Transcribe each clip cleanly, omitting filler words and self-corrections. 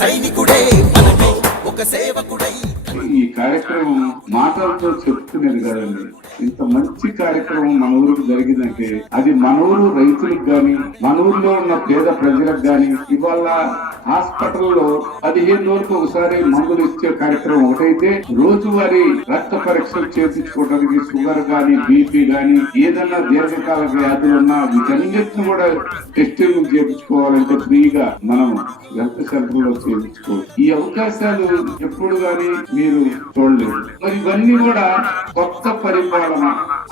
సైనికుడే మనమే ఒక సేవకుడై. ఈ కార్యక్రమం మాటలతో చెప్తున్నది కదండి. ఇంత మంచి కార్యక్రమం మన ఊరికి జరిగిందంటే అది మన ఊరు రైతులకు గాని, మన ఊరిలో ఉన్న పేద ప్రజలకు గాని, ఇవాళ హాస్పిటల్లో 15 రోజులకు ఒకసారి మందులు ఇచ్చే కార్యక్రమం ఒకటైతే, రోజువారీ రక్త పరీక్షలు చేయించుకోవడానికి షుగర్ గాని, బీపీ గాని, ఏదన్నా దీర్ఘకాల వ్యాధులు ఉన్నా వీటన్నిటిని కూడా టెస్టింగ్ చేయించుకోవాలంటే ఫ్రీగా మనం హెల్త్ సెంటర్ లో చేయించుకోవచ్చు. ఈ అవకాశాలు ఎప్పుడు గాని మీరు చూడలేదు. మరి ఇవన్నీ కూడా కొత్త పరిపాలన,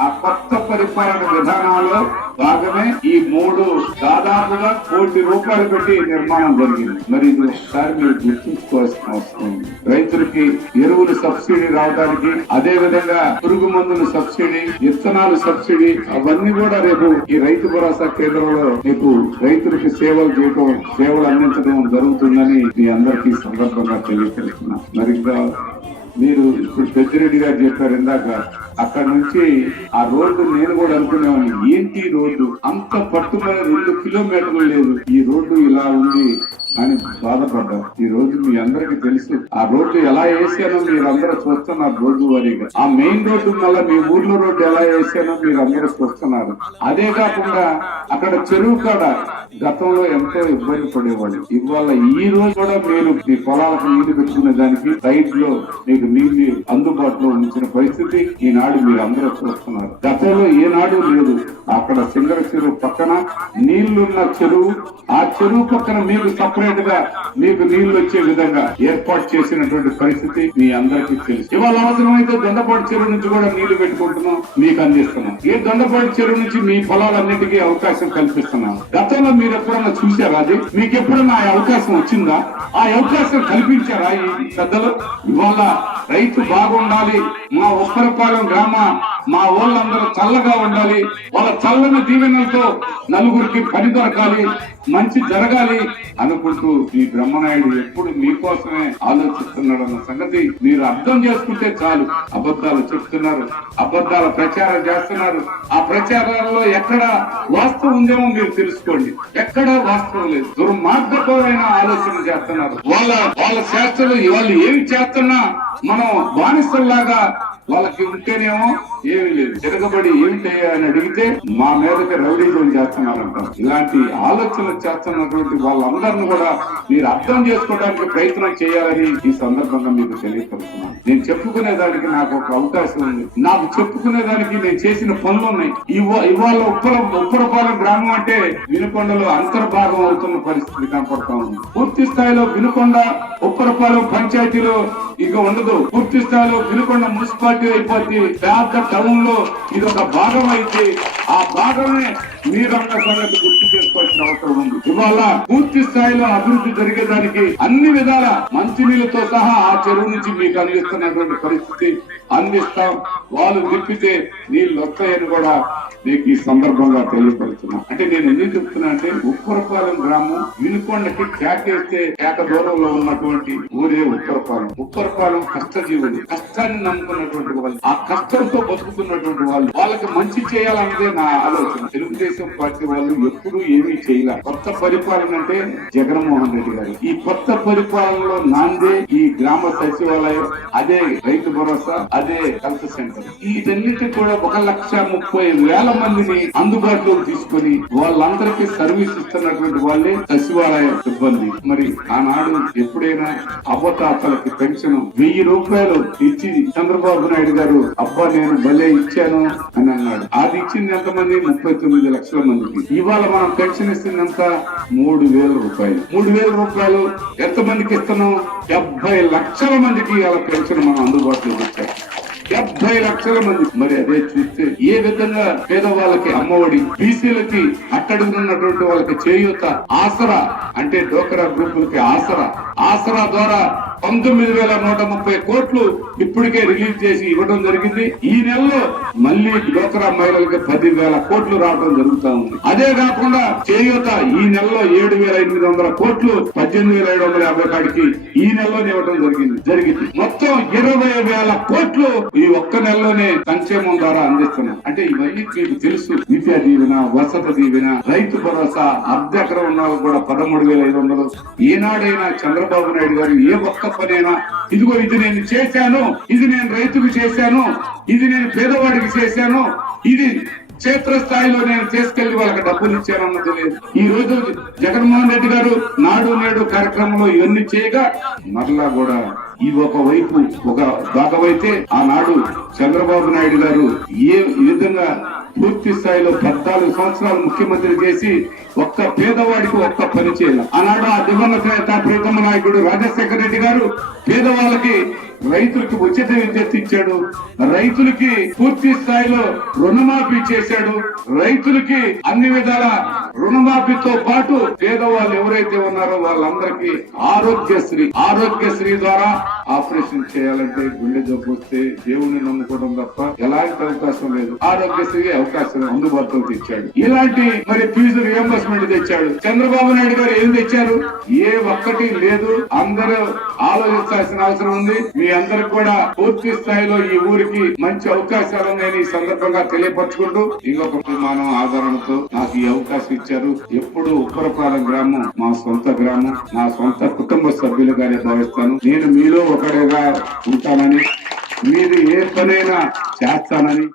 ఆ కొత్త పరిపాలన విధానాల్లో భాగమే ఈ 3 దాదాపుగా ₹1 కోటి పెట్టి నిర్మాణం జరిగింది. మరి ఇది ఒకసారి మీరు గుర్తుంచుకోవాల్సిన అవసరం ఉంది. రైతులకి ఎరువులు సబ్సిడీ రావడానికి, అదే విధంగా పురుగు మందులు సబ్సిడీ, విత్తనాలు సబ్సిడీ, అవన్నీ కూడా రేపు ఈ రైతు భరోసా కేంద్రంలో మీకు రైతులకి సేవలు అందించడం జరుగుతుందని మీ అందరికీ సందర్భంగా తెలియజేస్తున్నాం. మరి మీరు ఇప్పుడు పెద్దిరెడ్డి గారు చెప్పారు ఇందాక, అక్కడ నుంచి ఆ రోడ్డు నేను కూడా అనుకునేవాడిని, ఏంటి రోడ్డు అంత పట్టుమని 2 కిలోమీటర్లు లేదు, ఈ రోడ్డు ఇలా ఉంది అని బాధపడ్డారు. ఈ రోజు మీ అందరికి తెలుసు ఆ రోడ్డు ఎలా వేసానో మీరు అందరూ చూస్తున్నారు. రోజు వారీగా ఆ మెయిన్ రోడ్డు మళ్ళా మీ ఊర్లో రోడ్డు ఎలా వేసానో మీరు అందరూ చూస్తున్నారు. అదే కాకుండా అక్కడ చెరువు కాడ గతంలో ఎంతో ఇబ్బంది పడేవాళ్ళు. ఇవాళ ఈ రోజు కూడా మీరు మీ పొలాలకు నీళ్లు పెట్టుకునే దానికి సైడ్ లో మీకు నీళ్లు అందుబాటులో ఉంచిన పరిస్థితి ఈనాడు మీరు అందరూ చూస్తున్నారు. గతంలో ఏనాడు లేదు. అక్కడ సింగర చెరువు పక్కన నీళ్లున్న చెరువు, ఆ చెరువు పక్కన మీకు సపరేట్ గా మీకు నీళ్లు వచ్చే విధంగా ఏర్పాటు చేసినటువంటి పరిస్థితి మీ అందరికీ తెలుసు. ఇవాళ అవసరమైతే దొండపాటి చెరువు నుంచి కూడా నీళ్లు పెట్టుకుంటున్నాం, మీకు అందిస్తున్నాం. ఏ దొండపాటి చెరువు నుంచి మీ పొలాలన్నిటికీ అవకాశం కల్పిస్తున్నాం. గతంలో మీరు ఎప్పుడన్నా చూసారా? అది మీకు ఎప్పుడన్నా ఆ అవకాశం వచ్చిందా? ఆ అవకాశం కల్పించారా ఈ పెద్దలు? ఇవాళ రైతు బాగుండాలి, మా ఉప్పరపాలెం గ్రామ మా ఊళ్ళందరూ చల్లగా ఉండాలి, వాళ్ళ చల్లని దీవెనలతో నలుగురికి పని దొరకాలి, మంచి జరగాలి అనుకుంటూ ఈ బ్రహ్మనాయుడు ఎప్పుడు మీకోసమే ఆలోచిస్తున్నాడు అన్న సంగతి మీరు అర్థం చేసుకుంటే చాలు. అబద్ధాలు చెప్తున్నారు, అబద్ధాల ప్రచారం చేస్తున్నారు. ఆ ప్రచారాల్లో ఎక్కడ వాస్తవం ఉందేమో మీరు తెలుసుకోండి. ఎక్కడా వాస్తవం లేదు. దుర్మార్గపరమైన ఆలోచన చేస్తున్నారు. వాళ్ళ శాస్త్రాలు వాళ్ళు ఏమి చేస్తున్నా మనం బానిసల్లాగా వాళ్ళకి ఉంటేనేమో ఏమి లేదు. తిరగబడి ఏమిటి అని అడిగితే మా మీదకి రౌడీజం చేస్తున్నారంట. ఇలాంటి ఆలోచనలు చేస్తున్నటువంటి వాళ్ళందరినీ కూడా మీరు అర్థం చేసుకోవడానికి ప్రయత్నం చేయాలని ఈ సందర్భంగా మీకు తెలియపరుస్తున్నాను. నేను చెప్పుకునేదానికి నాకు ఒక అవకాశం ఉంది. నాకు చెప్పుకునేదానికి నేను చేసిన పనులు ఉన్నాయి. ఇవాళ ఉప్పరపాలెం గ్రామం అంటే వినుకొండలో అంతర్భాగం అవుతున్న పరిస్థితి కనపడతా ఉంది. పూర్తి స్థాయిలో వినుకొండ ఉప్పరపాలెం పంచాయతీలో ఇక ఉండదు. పూర్తి స్థాయిలో వినుకొండ మున్సిపాలిటీ అయిపోద్ది. పెద్ద టౌన్ లో ఇది ఒక భాగం అయితే ఆ భాగమే మీరన్న సంగతి గుర్తు చేసుకోవాల్సిన అవసరం ఉంది. ఇవాళ పూర్తి స్థాయిలో అభివృద్ధి జరిగేదానికి అన్ని విధాల మంచినీళ్ళతో సహా ఆ చెరువు నుంచి మీకు అందిస్తున్నటువంటి పరిస్థితి అందిస్తాం. వాళ్ళు తిప్పితే నీళ్లు వస్తాయని కూడా మీకు ఈ సందర్భంగా తెలియపరుస్తున్నా. అంటే నేను ఎందుకు చెప్తున్నా అంటే, ఉప్పరపాలెం గ్రామం వినుకొండకి కేకేస్తే కేక దూరంలో ఉన్నటువంటి ఊరే ఉప్పరపాలెం. ఉప్పరపాలెం కష్టజీవులు, కష్టాన్ని నమ్ముకున్నటువంటి వాళ్ళు, ఆ కష్టంతో బతుకుతున్నటువంటి వాళ్ళు, వాళ్ళకి మంచి చేయాలన్నదే నా ఆలోచన. తెలుగుదేశం పార్టీ వాళ్ళు ఎప్పుడు ఏమీ చేయలే. కొత్త పరిపాలన అంటే జగన్మోహన్ రెడ్డి గారు. ఈ కొత్త పరిపాలనలో నాందే ఈ గ్రామ సచివాలయం, అదే రైతు భరోసా, అదే హెల్త్ సెంటర్. వీటన్నిటి కూడా 1,30,000 మందిని అందుబాటులోకి తీసుకుని వాళ్ళందరికీ సర్వీస్ ఇస్తున్నటువంటి వాళ్ళే సచివాలయ సిబ్బంది. మరి ఆనాడు ఎప్పుడైనా అవ్వతాతలకి పెన్షన్ ₹1000 ఇచ్చి చంద్రబాబు నాయుడు గారు అబ్బా నేను భలే ఇచ్చాను అని అన్నాడు. అది ఇచ్చింది ఎంతమంది? 39 లక్షల మందికి. ఇవాళ మనం పెన్షన్ ఇస్తుంది ఎంత? ₹3,000. ₹3,000 ఎంతమందికి ఇస్తున్నాం? 70 లక్షల మందికి అలా పెన్షన్ మనం అందుబాటులోకి వచ్చాయి. 70 లక్షల మంది. మరి అదే చూస్తే ఏ విధంగా పేదవాళ్ళకి అమ్మఒడి, బీసీలకి అట్టడుగున్నటువంటి వాళ్ళకి చేయూత, ఆసరా అంటే డోకరా గ్రూపులకి ఆసరా ద్వారా 19,130 కోట్లు ఇప్పటికే రిలీజ్ చేసి ఇవ్వడం జరిగింది. ఈ నెలలో మళ్ళీ డ్వాక్రా మహిళలకి 10,000 కోట్లు రావడం జరుగుతా ఉంది. అదే కాకుండా చేయూత ఈ నెలలో 7,800 కోట్లు 18,750 కాడికి ఈ నెలలోనే ఇవ్వడం జరిగింది. మొత్తం 20,000 కోట్లు ఈ ఒక్క నెలలోనే సంక్షేమం ద్వారా అందిస్తున్నాం. అంటే ఇవన్నీ మీకు తెలుసు. విద్యా దీవెన, వసతి దీవెన, రైతు భరోసా, అర్ధ ఎకరం ఉన్న కూడా 13,500. ఏనాడైనా చంద్రబాబు నాయుడు గారు ఏ ఒక్క పనైనా ఇదిగో ఇది నేను చేశాను, ఇది నేను రైతుకు చేశాను, ఇది నేను పేదవాడికి చేశాను, ఇది క్షేత్రస్థాయిలో నేను తీసుకెళ్లి వాళ్ళకి డబ్బులు ఇచ్చానన్నది లేదు. ఈ రోజు జగన్మోహన్ రెడ్డి గారు నాడు నేడు కార్యక్రమంలో ఇవన్నీ చేయగా మరలా కూడా ఈ ఒకవైపు ఒక భాగమైతే ఆనాడు చంద్రబాబు నాయుడు గారు ఏ విధంగా పూర్తి స్థాయిలో 14 సంవత్సరాలు ముఖ్యమంత్రి చేసి ఒక్క పేదవాడికి ఒక్క పని చేయాలి. ఆనాడు ఆ దివంగత నేత ప్రీతమ నాయకుడు రాజశేఖర రెడ్డి గారు పేదవాళ్ళకి రైతులకి ఉచిత విద్యుత్ ఇచ్చాడు, రైతులకి పూర్తి స్థాయిలో రుణమాఫీ చేశాడు, రైతులకి అన్ని విధాల రుణమాఫీతో పాటు పేదవాళ్ళు ఎవరైతే ఉన్నారో వాళ్ళందరికీ ఆరోగ్యశ్రీ ద్వారా ఆపరేషన్ చేయాలంటే గుండె జబ్బు వస్తే దేవుణ్ణి నమ్ముకోవడం తప్ప ఎలాంటి అవకాశం లేదు. ఆరోగ్యశ్రీ అవకాశం అందుబాటులో తెచ్చాడు. ఇలాంటి మరి ఫీజు రియంబర్స్మెంట్ తెచ్చాడు. చంద్రబాబు నాయుడు గారు ఏం తెచ్చారు? ఏ ఒక్కటి లేదు. అందరూ ఆలోచించాల్సిన అవసరం ఉంది. మీ అందరికి కూడా పూర్తి స్థాయిలో ఈ ఊరికి మంచి అవకాశాలు నేను ఈ సందర్భంగా తెలియపరచుకుంటూ ఇంకొక ప్రమాణం ఆదరణతో నాకు ఈ అవకాశం ఇచ్చారు. ఎప్పుడు ఉప్పరపాలెం గ్రామం మా సొంత గ్రామం, నా సొంత కుటుంబ సభ్యులుగానే భావిస్తాను. నేను మీలో ఒకటిగా ఉంటానని, మీరు ఏ పనైనా చేస్తానని